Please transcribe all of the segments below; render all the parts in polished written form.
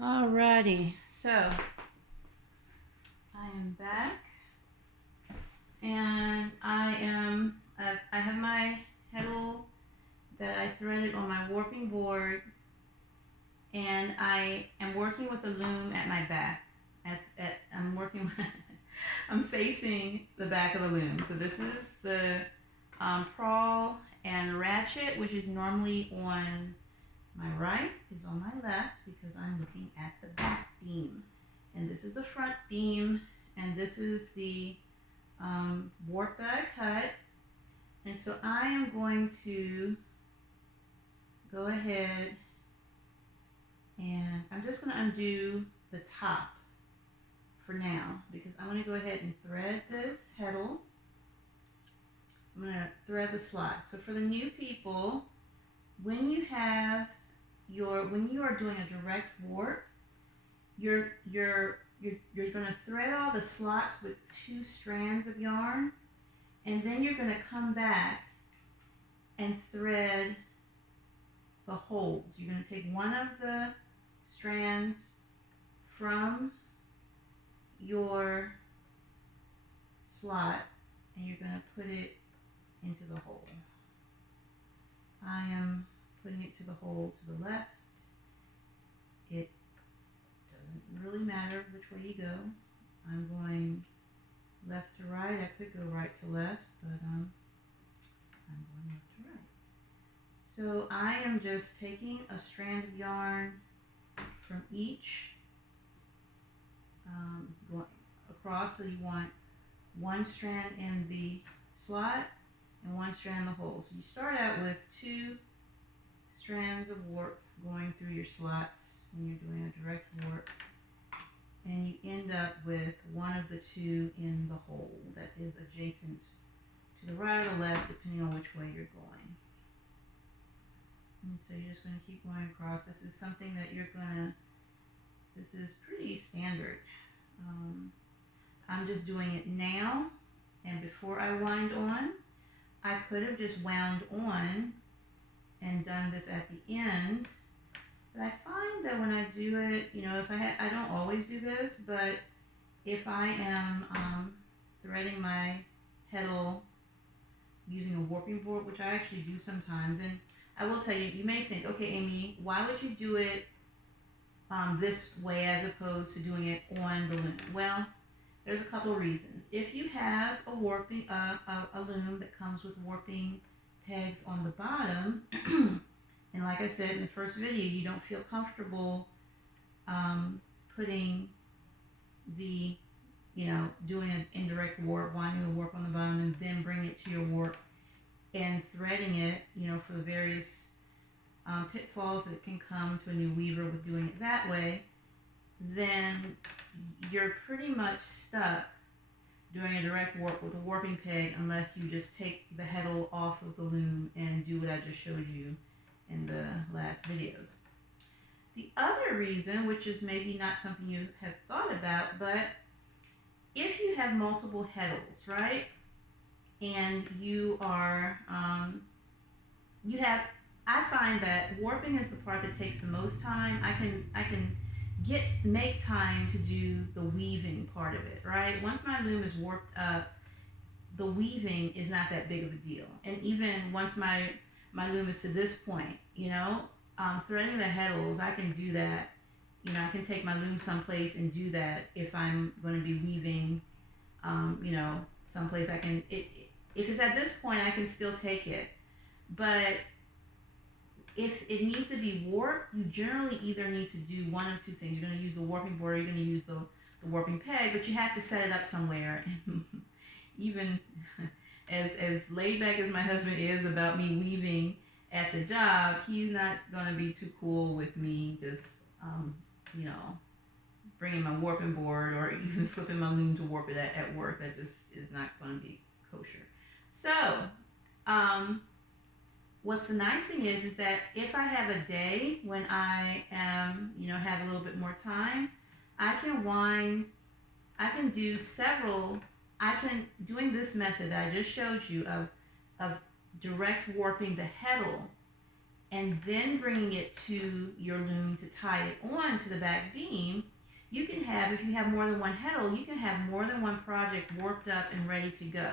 Alrighty, so I am back, and I have my heddle that I threaded on my warping board, and I am working with a loom at my back. I'm working with, I'm facing the back of the loom. So this is the prawl and ratchet, which is normally on my right, is on my left because I'm looking at the back beam. And this is the front beam, and this is the warp that I cut. And so I am going to go ahead and I'm just going to undo the top for now because I'm going to go ahead and thread this heddle. I'm going to thread the slot. So for the new people, when you are doing a direct warp, you're going to thread all the slots with 2 strands of yarn, and then you're going to come back and thread the holes. You're going to take one of the strands from your slot and you're going to put it into the hole. I am putting it to the hole to the left. It doesn't really matter which way you go. I'm going left to right. I could go right to left, but I'm going left to right. So I am just taking a strand of yarn from each going across. So you want one strand in the slot and one strand in the hole. So you start out with 2 strands of warp going through your slots when you're doing a direct warp, and you end up with one of the 2 in the hole that is adjacent to the right or the left depending on which way you're going. And so you're just going to keep going across. This is something that this is pretty standard. I'm just doing it now, and before I wind on, I could have just wound on and done this at the end, but I find that when I do it, if I don't always do this, but if I am threading my heddle using a warping board, which I actually do sometimes, and I will tell you, you may think, okay, Amy, why would you do it this way as opposed to doing it on the loom? Well, there's a couple of reasons. If you have a warping a loom that comes with warping pegs on the bottom, and like I said in the first video, you don't feel comfortable putting the, doing an indirect warp, winding the warp on the bottom, and then bring it to your warp and threading it, for the various pitfalls that can come to a new weaver with doing it that way, then you're pretty much stuck doing a direct warp with a warping peg unless you just take the heddle off of the loom and do what I just showed you in the last videos. The other reason, which is maybe not something you have thought about, but if you have multiple heddles, right, and you are, I find that warping is the part that takes the most time. I can make time to do the weaving part of it, right? Once my loom is warped up, the weaving is not that big of a deal. And even once my loom is to this point, threading the heddles, I can do that. I can take my loom someplace and do that if I'm going to be weaving, someplace I can, if it's at this point, I can still take it. But if it needs to be warped, you generally either need to do one of 2 things. You're going to use the warping board, or you're going to use the warping peg, but you have to set it up somewhere. And even as laid back as my husband is about me weaving at the job, he's not going to be too cool with me just, bringing my warping board or even flipping my loom to warp it at work. That just is not going to be kosher. So, what's the nice thing is that if I have a day when I am, have a little bit more time, I can do doing this method that I just showed you of direct warping the heddle and then bringing it to your loom to tie it on to the back beam, you can have, if you have more than one heddle, you can have more than one project warped up and ready to go.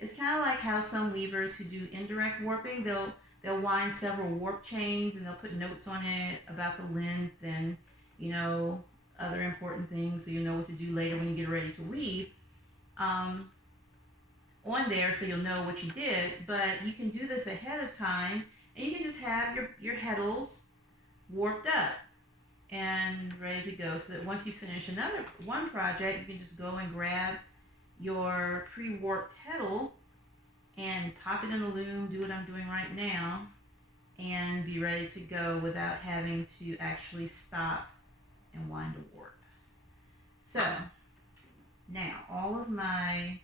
It's kind of like how some weavers who do indirect warping, they'll wind several warp chains and they'll put notes on it about the length and, you know, other important things so you know what to do later when you get ready to weave on there, so you'll know what you did. But you can do this ahead of time, and you can just have your heddles warped up and ready to go, so that once you finish one project, you can just go and grab your pre-warped heddle and pop it in the loom, do what I'm doing right now, and be ready to go without having to actually stop and wind a warp. So now all of my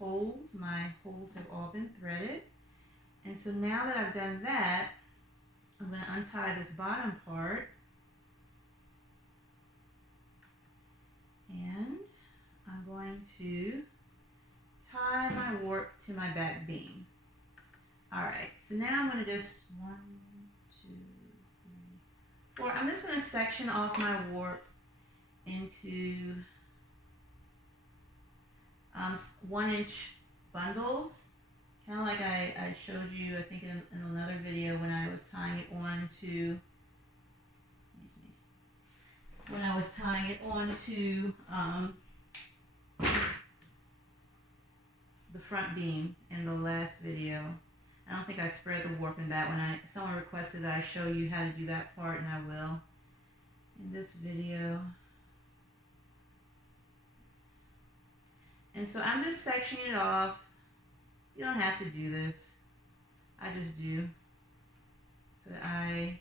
holes have all been threaded, and so now that I've done that, I'm going to untie this bottom part, and I'm going to tie my warp to my back beam. Alright, so now I'm going to just 1, 2, 3, 4. I'm just going to section off my warp into 1-inch bundles, kind of like I showed you, I think in another video when I was tying it on to the front beam in the last video. I don't think I spread the warp in that one. Someone requested that I show you how to do that part, and I will in this video. And so I'm just sectioning it off. You don't have to do this. I just do, so that I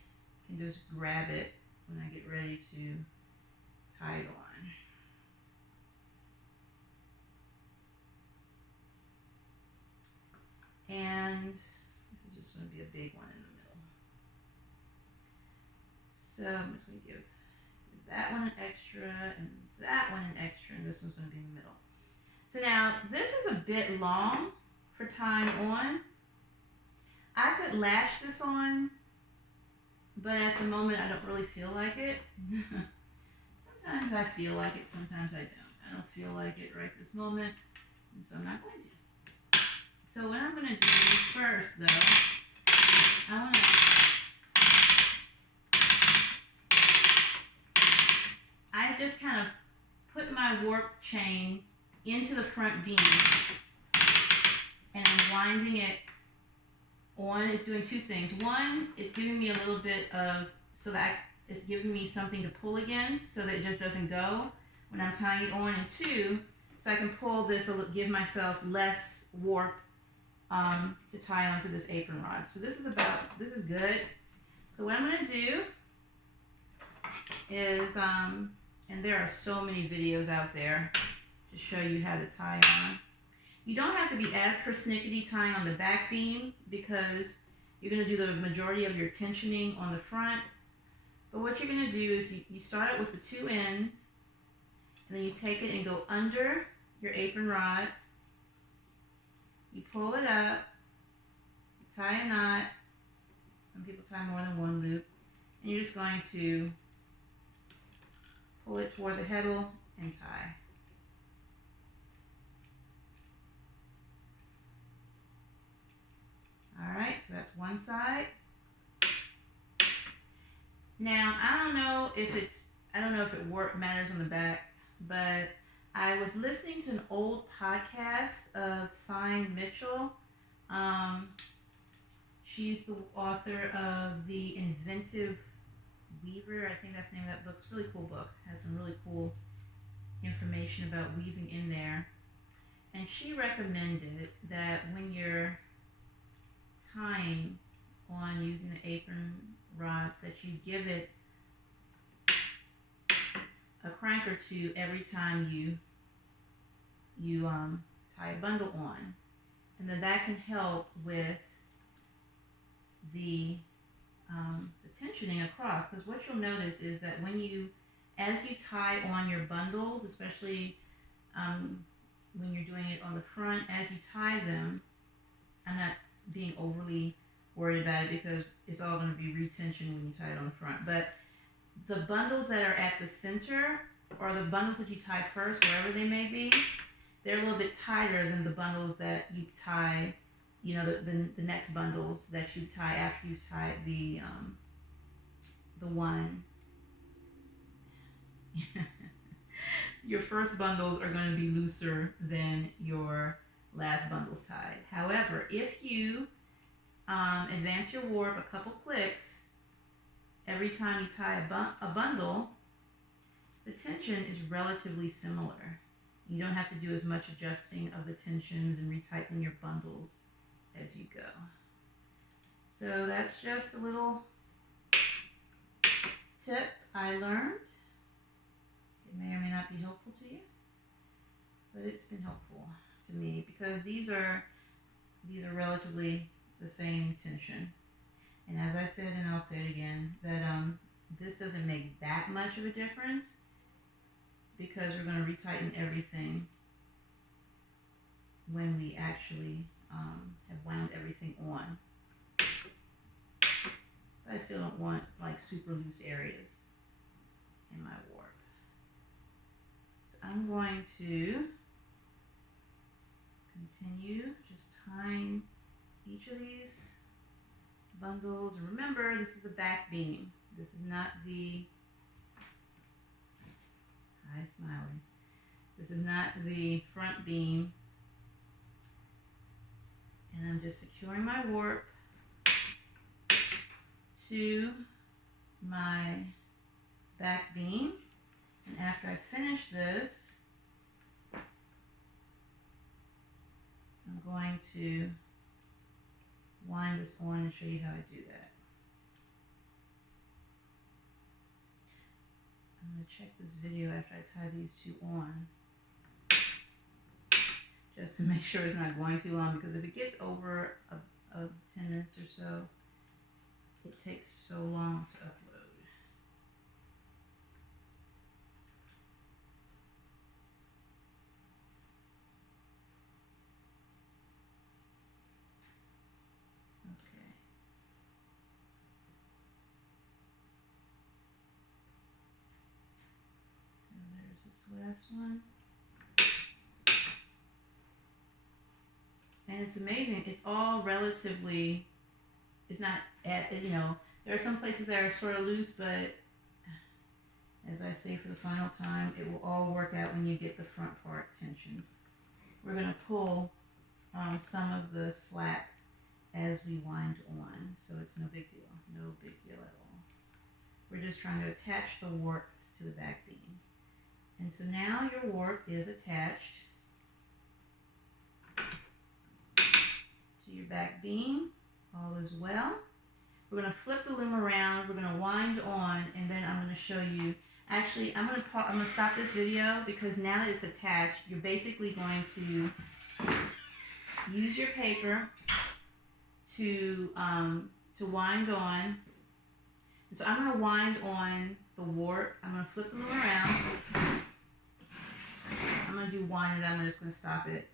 can just grab it when I get ready to tie it on. And this is just going to be a big one in the middle. So I'm just going to give that one an extra, and that one an extra, and this one's going to be in the middle. So now this is a bit long for tying on. I could lash this on, but at the moment I don't really feel like it. Sometimes I feel like it, sometimes I don't. I don't feel like it right this moment, and so I'm not going to. So what I'm going to do first, though, I just kind of put my warp chain into the front beam, and I'm winding it on. It's doing two things. One, it's giving me a little bit of, so that it's giving me something to pull against so that it just doesn't go when I'm tying it on. And two, so I can pull this, give myself less warp to tie onto this apron rod. So this is good. So what I'm going to do is, and there are so many videos out there to show you how to tie on. You don't have to be as persnickety tying on the back beam because you're going to do the majority of your tensioning on the front. But what you're going to do is you start out with the two ends, and then you take it and go under your apron rod. You pull it up, you tie a knot. Some people tie more than one loop. And you're just going to pull it toward the heddle and tie. Alright, so that's one side. Now, I don't know if it matters on the back, but I was listening to an old podcast of Sine Mitchell. She's the author of The Inventive Weaver. I think that's the name of that book. It's a really cool book. It has some really cool information about weaving in there. And she recommended that when you're tying on using the apron rods, that you give it a crank or two every time you tie a bundle on, and that can help with the tensioning across. Because what you'll notice is that as you tie on your bundles, especially when you're doing it on the front, as you tie them, I'm not being overly worry about it because it's all going to be retention when you tie it on the front. But the bundles that are at the center, or the bundles that you tie first, wherever they may be, they're a little bit tighter than the bundles that you tie, you know, the next bundles that you tie after you tie the one. Your first bundles are going to be looser than your last bundles tied. However, if you advance your warp a couple clicks every time you tie a bundle, the tension is relatively similar. You don't have to do as much adjusting of the tensions and retightening your bundles as you go. So that's just a little tip I learned. It may or may not be helpful to you, but it's been helpful to me because these are relatively the same tension. And as I said, and I'll say it again, that this doesn't make that much of a difference because we're going to retighten everything when we actually have wound everything on. But I still don't want like super loose areas in my warp. So I'm going to continue just tying each of these bundles. And remember, this is the back beam. This is not the, hi Smiley, this is not the front beam. And I'm just securing my warp to my back beam. And after I finish this, I'm going to wind this on and show you how I do that. I'm going to check this video after I tie these two on, just to make sure it's not going too long, because if it gets over 10 minutes or so, it takes so long to upload. Okay. So there's this last one. And it's amazing. It's all relatively, it's not, you know, there are some places that are sort of loose, but as I say for the final time, it will all work out when you get the front part tension. We're going to pull some of the slack as we wind on, so it's no big deal. No big deal at all. We're just trying to attach the warp to the back beam. And so now your warp is attached to your back beam. All is well. We're going to flip the loom around, we're going to wind on, and then I'm going to show you. Actually, I'm going to stop this video because now that it's attached, you're basically going to use your paper to wind on. And so I'm going to wind on the warp. I'm going to flip the loom around. I'm going to do one, and then I'm just going to stop it.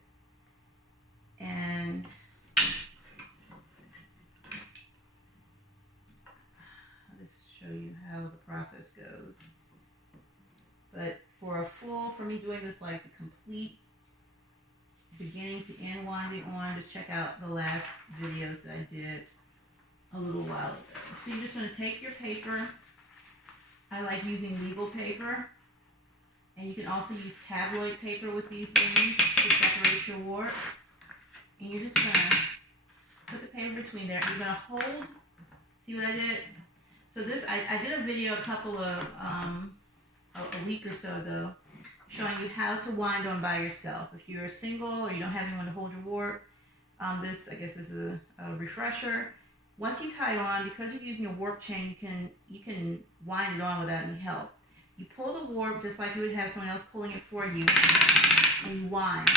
And show you how the process goes. But for me doing this like a complete beginning to end winding on, just check out the last videos that I did a little while ago. So you're just going to take your paper. I like using legal paper, and you can also use tabloid paper with these looms to separate your warp. And you're just going to put the paper between there. You're going to hold, see what I did? So this, I did a video a week or so ago, showing you how to wind on by yourself. If you're single or you don't have anyone to hold your warp, I guess this is a refresher. Once you tie on, because you're using a warp chain, you can wind it on without any help. You pull the warp just like you would have someone else pulling it for you, and you wind.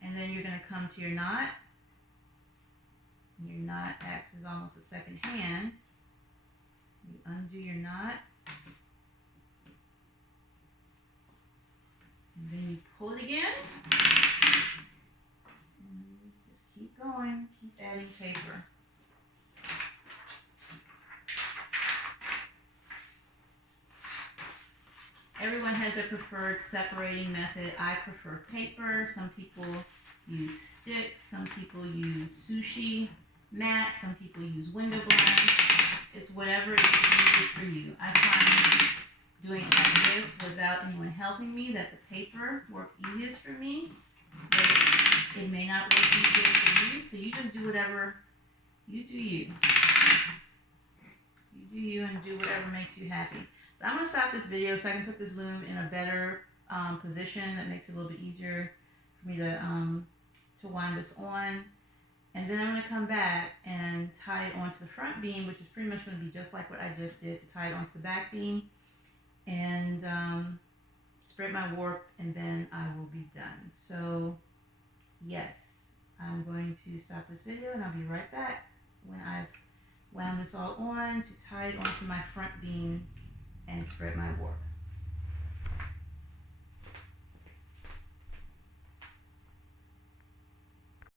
And then you're going to come to your knot. Your knot acts as almost a second hand. You undo your knot. And then you pull it again. And just keep going, keep adding paper. Everyone has their preferred separating method. I prefer paper. Some people use sticks. Some people use sushi mats. Some people use window blinds. It's whatever is easiest for you. I find doing it like this without anyone helping me that the paper works easiest for me. But it may not work easier for you, so you just do whatever you do. You do you and do whatever makes you happy. So I'm going to stop this video so I can put this loom in a better position that makes it a little bit easier for me to wind this on. And then I'm going to come back and tie it onto the front beam, which is pretty much going to be just like what I just did to tie it onto the back beam. And spread my warp, and then I will be done. So yes, I'm going to stop this video and I'll be right back when I've wound this all on to tie it onto my front beam and spread my warp.